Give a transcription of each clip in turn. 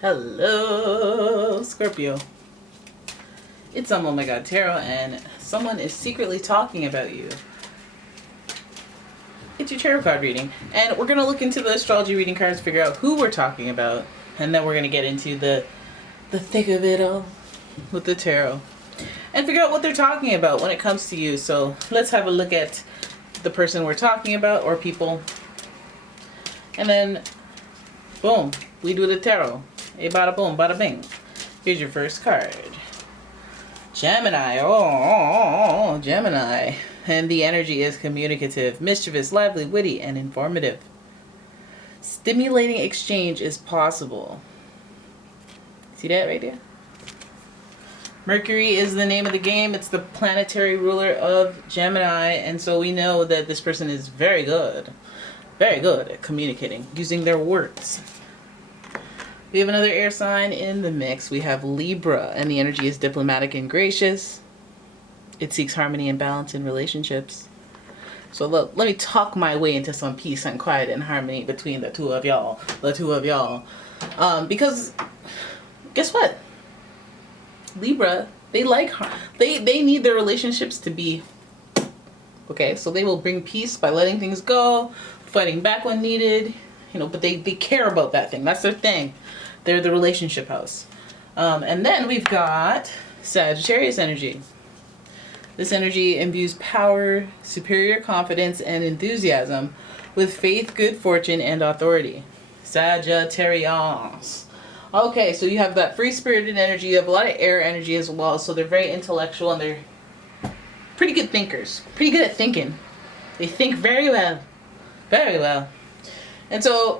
Hello, Scorpio. It's umomgtarot, and someone is secretly talking about you. It's your tarot card reading, and we're going to look into the astrology reading cards, figure out who we're talking about, and then we're going to get into the thick of it all with the tarot and figure out what they're talking about when it comes to you. So let's have a look at the person we're talking about, or people, and then boom, we do the tarot. A bada boom, bada bing. Here's your first card. Gemini. Oh, Gemini. And the energy is communicative, mischievous, lively, witty, and informative. Stimulating exchange is possible. See that right there? Mercury is the name of the game. It's the planetary ruler of Gemini. And so we know that this person is very good at communicating, using their words. We have another air sign in the mix. We have Libra, and the energy is diplomatic and gracious. It seeks harmony and balance in relationships. So let me talk my way into some peace and quiet and harmony between the two of y'all. Because guess what? Libra, they need their relationships to be okay. So they will bring peace by letting things go, fighting back when needed. But they care about that thing. That's their thing. They're the relationship house. And then we've got Sagittarius energy. This energy imbues power, superior confidence, and enthusiasm with faith, good fortune, and authority. Sagittarius. Okay, so you have that free-spirited energy. You have a lot of air energy as well. So they're very intellectual, and they're pretty good thinkers. Pretty good at thinking. They think very well. Very well. And so,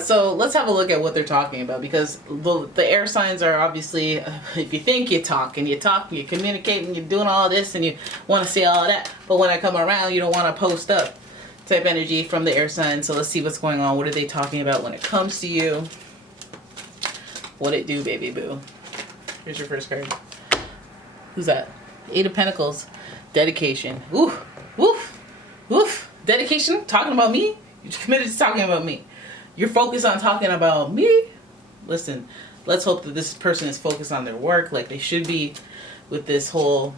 so let's have a look at what they're talking about, because the air signs are obviously, if you think, you talk, and you communicate, and you're doing all this, and you want to say all that, but when I come around, you don't want to post up type energy from the air sign. So let's see what's going on. What are they talking about when it comes to you? What it do, baby boo? Here's your first card. Who's that? Eight of Pentacles. Dedication. Woof, woof, woof. Dedication? Talking about me? You're committed to talking about me. You're focused on talking about me? Listen, let's hope that this person is focused on their work like they should be, with this whole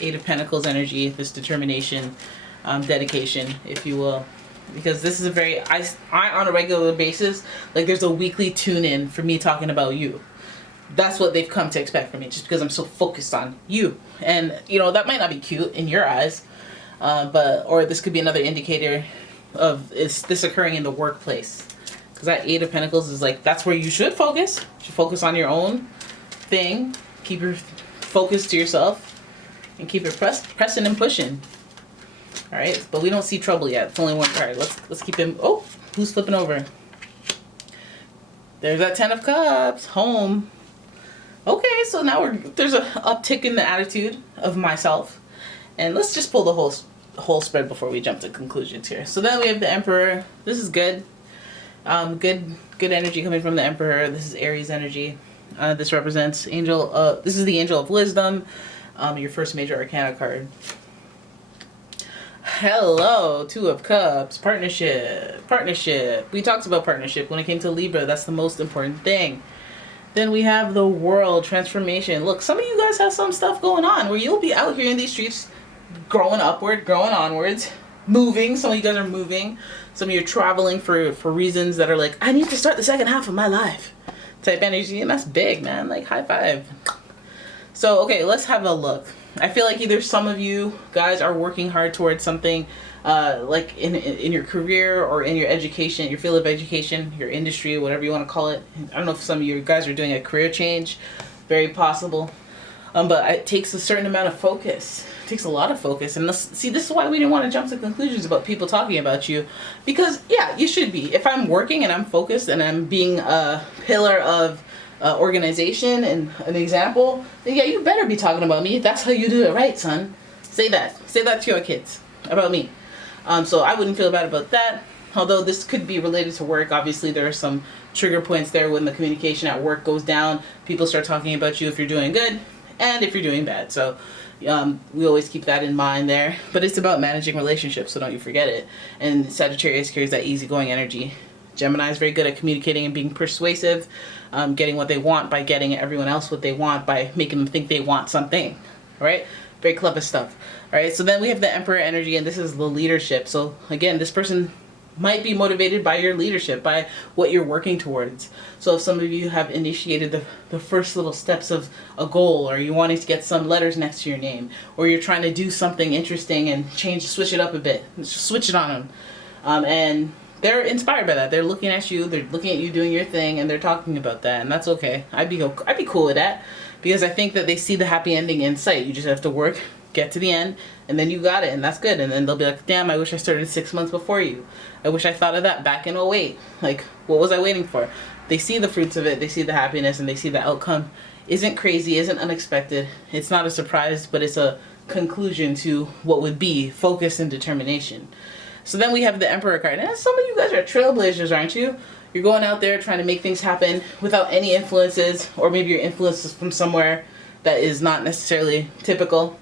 Eight of Pentacles energy, this determination, dedication, if you will. Because this is a very, I on a regular basis, like there's a weekly tune-in for me talking about you. That's what they've come to expect from me, just because I'm so focused on you. And, that might not be cute in your eyes. Or this could be another indicator of, is this occurring in the workplace? Because that Eight of Pentacles is like, that's where you should focus. You should focus on your own thing. Keep your focus to yourself. And keep it pressing and pushing. Alright, but we don't see trouble yet. It's only one card. Let's keep him. Oh, who's flipping over? There's that Ten of Cups. Home. Okay, so now there's an uptick in the attitude of myself. And let's just pull the whole spread before we jump to conclusions here. So then we have the Emperor. This is good. Good energy coming from the Emperor. This is Aries energy. This represents angel. This is the Angel of Wisdom. Your first major arcana card. Hello, Two of Cups. Partnership. We talked about partnership when it came to Libra. That's the most important thing. Then we have the World, transformation. Look, some of you guys have some stuff going on where you'll be out here in these streets, growing upward, growing onwards, moving. Some of you guys are moving. Some of you are traveling for reasons that are like, I need to start the second half of my life type energy. And that's big, man. Like, high five. So, okay, let's have a look. I feel like either some of you guys are working hard towards something, like in your career or in your education, your field of education, your industry, whatever you want to call it. I don't know if some of you guys are doing a career change. Very possible. But it takes a certain amount of focus. It takes a lot of focus. And this is why we didn't want to jump to conclusions about people talking about you. Because, yeah, you should be. If I'm working and I'm focused and I'm being a pillar of organization and an example, then yeah, you better be talking about me. That's how you do it right, son. Say that to your kids about me. So I wouldn't feel bad about that. Although this could be related to work. Obviously there are some trigger points there when the communication at work goes down. People start talking about you if you're doing good and if you're doing bad. So we always keep that in mind there. But it's about managing relationships, so don't you forget it. And Sagittarius carries that easygoing energy. Gemini is very good at communicating and being persuasive, getting what they want by getting everyone else what they want by making them think they want something, right? Very clever stuff. All right, so then we have the Emperor energy, and this is the leadership. So again, this person might be motivated by your leadership, by what you're working towards. So if some of you have initiated the first little steps of a goal, or you're wanting to get some letters next to your name, or you're trying to do something interesting and switch it up a bit, switch it on them. And they're inspired by that. They're looking at you doing your thing, and they're talking about that, and that's okay. I'd be cool with that, because I think that they see the happy ending in sight. You just have to work, get to the end, and then you got it, and that's good. And then they'll be like, damn, I wish I started 6 months before you. I wish I thought of that back in 2008. Like, what was I waiting for? They see the fruits of it, they see the happiness, and they see the outcome isn't crazy, isn't unexpected. It's not a surprise, but it's a conclusion to what would be focus and determination. So then we have the Emperor card. And some of you guys are trailblazers, aren't you? You're going out there trying to make things happen without any influences, or maybe your influence is from somewhere that is not necessarily typical.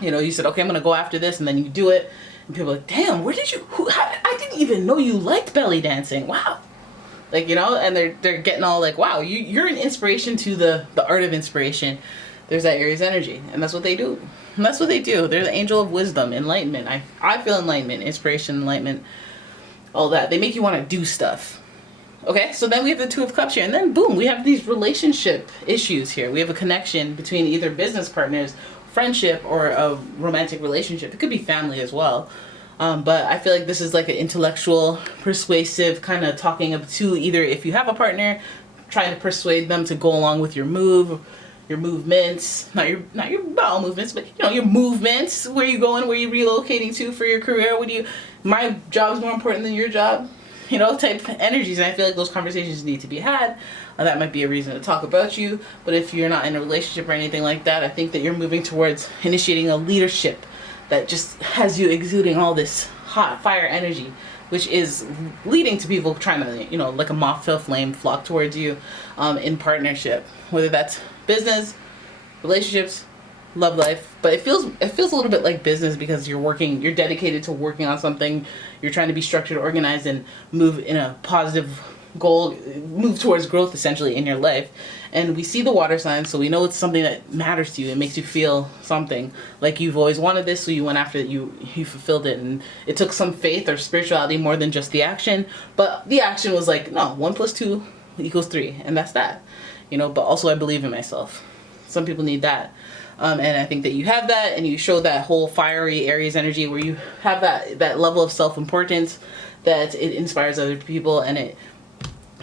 You know, you said, okay, I'm going to go after this, and then you do it. And people are like, damn, where did you, I didn't even know you liked belly dancing. Wow. Like, you know, and they're getting all like, wow, you're an inspiration to the art of inspiration. There's that Aries energy, and that's what they do. And that's what they do. They're the angel of wisdom, enlightenment. I feel enlightenment, inspiration, enlightenment, all that. They make you want to do stuff. Okay, so then we have the Two of Cups here, and then boom, we have these relationship issues here. We have a connection between either business partners, friendship, or a romantic relationship. It could be family as well. But I feel like this is like an intellectual, persuasive kind of talking to either, if you have a partner, trying to persuade them to go along with your movements, not your bowel movements, but you know, your movements, where you going, where you relocating to for your career, my job is more important than your job, you know, type energies. And I feel like those conversations need to be had. That might be a reason to talk about you. But if you're not in a relationship or anything like that, I think that you're moving towards initiating a leadership that just has you exuding all this hot fire energy, which is leading to people trying to, you know, like a moth to a flame, flock towards you in partnership, whether that's business, relationships, love life. But it feels a little bit like business, because you're dedicated to working on something. You're trying to be structured, organized, and move in a positive goal, move towards growth essentially in your life. And we see the water signs, so we know it's something that matters to you. It makes you feel something like you've always wanted this, so you went after it, you fulfilled it. And it took some faith or spirituality more than just the action, but the action was like, no, 1 + 2 = 3, and that's that, you know. But also, I believe in myself. Some people need that. And I think that you have that, and you show that whole fiery Aries energy where you have that level of self-importance, that it inspires other people, and it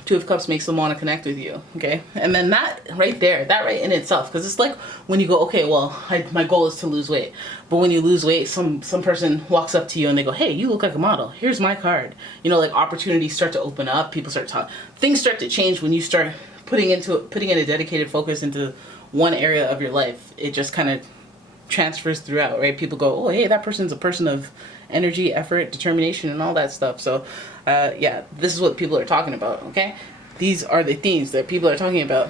Two of Cups makes them want to connect with you, okay? And then that right there, that right in itself, because it's like when you go, okay, well, my goal is to lose weight. But when you lose weight, some person walks up to you and they go, hey, you look like a model. Here's my card. You know, like opportunities start to open up. People start talking. Things start to change when you start putting in a dedicated focus into one area of your life. It just kind of transfers throughout, right? People go, oh, hey, that person's a person of energy, effort, determination, and all that stuff. So yeah, this is what people are talking about, okay? These are the themes that people are talking about.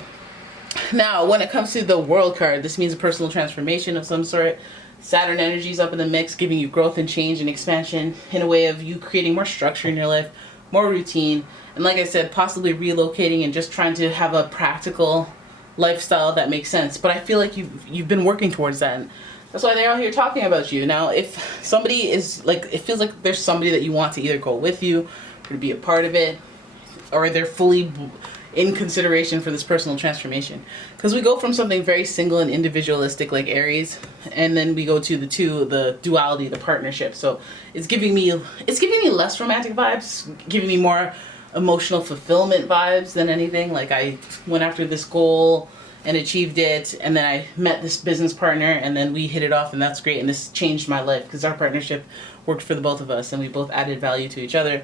Now, when it comes to the World card, this means a personal transformation of some sort. Saturn energy is up in the mix, giving you growth and change and expansion in a way of you creating more structure in your life, more routine, and like I said, possibly relocating and just trying to have a practical lifestyle that makes sense. But I feel like you've been working towards that. And that's why they're out here talking about you. Now, if somebody is like, it feels like there's somebody that you want to either go with you or to be a part of it, or they're fully in consideration for this personal transformation. Because we go from something very single and individualistic like Aries, and then we go to the duality, the partnership. So it's giving me less romantic vibes, giving me more emotional fulfillment vibes than anything. Like I went after this goal and achieved it, and then I met this business partner, and then we hit it off, and that's great, and this changed my life because our partnership worked for the both of us, and we both added value to each other.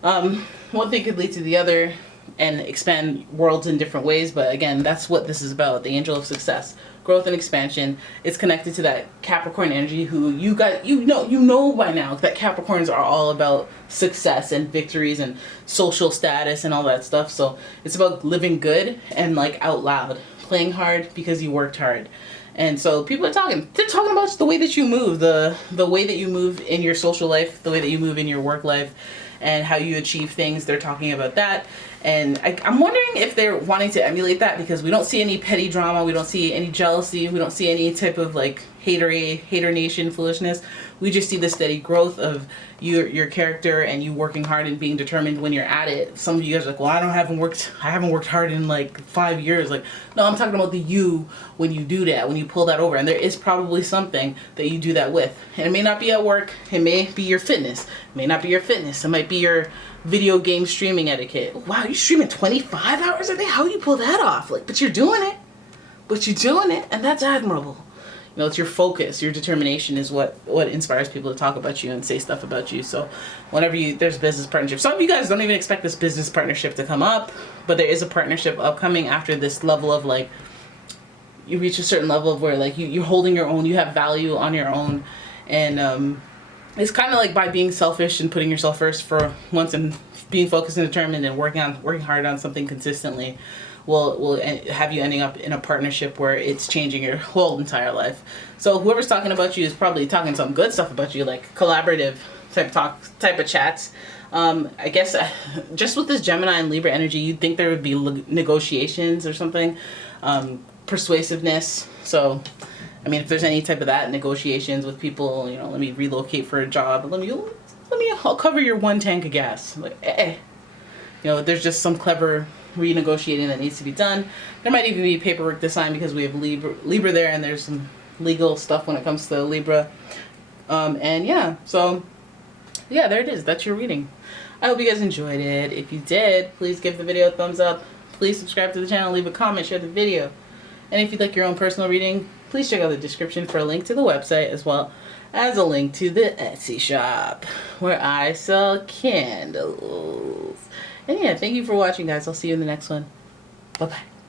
One thing could lead to the other and expand worlds in different ways, but again, that's what this is about, the angel of success, growth and expansion. It's connected to that Capricorn energy, who you know by now that Capricorns are all about success and victories and social status and all that stuff. So it's about living good and like out loud, playing hard because you worked hard. And so people are talking. They're talking about the way that you move, the way that you move in your social life, the way that you move in your work life. and how you achieve things. They're talking about that. And I'm wondering if they're wanting to emulate that, because we don't see any petty drama, we don't see any jealousy, we don't see any type of like hater nation foolishness. We just see the steady growth of your character and you working hard and being determined when you're at it. Some of you guys are like, well, I haven't worked hard in like 5 years. Like, no, I'm talking about the you when you do that, when you pull that over. And there is probably something that you do that with. And it may not be at work, it may be your fitness. It may not be your fitness, it might be your video game streaming etiquette. Wow, you're streaming 25 hours a day? How do you pull that off? Like, but you're doing it. And that's admirable. You know, it's your focus, your determination is what inspires people to talk about you and say stuff about you. So whenever there's business partnerships, some of you guys don't even expect this business partnership to come up, but there is a partnership upcoming after this level of like, you reach a certain level of where like you're holding your own, you have value on your own. And it's kind of like by being selfish and putting yourself first for once and being focused and determined and working hard on something consistently will have you ending up in a partnership where it's changing your whole entire life. So whoever's talking about you is probably talking some good stuff about you, like collaborative type of chats. I guess just with this Gemini and Libra energy, you'd think there would be negotiations or something, persuasiveness. So I mean, if there's any type of that, negotiations with people, you know, let me relocate for a job, I'll cover your 1 tank of gas. Like, you know, there's just some clever renegotiating that needs to be done. There might even be paperwork to sign because we have Libra there, and there's some legal stuff when it comes to Libra. And yeah, so yeah, there it is. That's your reading. I hope you guys enjoyed it. If you did, please give the video a thumbs up. Please subscribe to the channel, leave a comment, share the video. And if you'd like your own personal reading, please check out the description for a link to the website, as well as a link to the Etsy shop where I sell candles. And yeah, thank you for watching, guys. I'll see you in the next one. Bye-bye.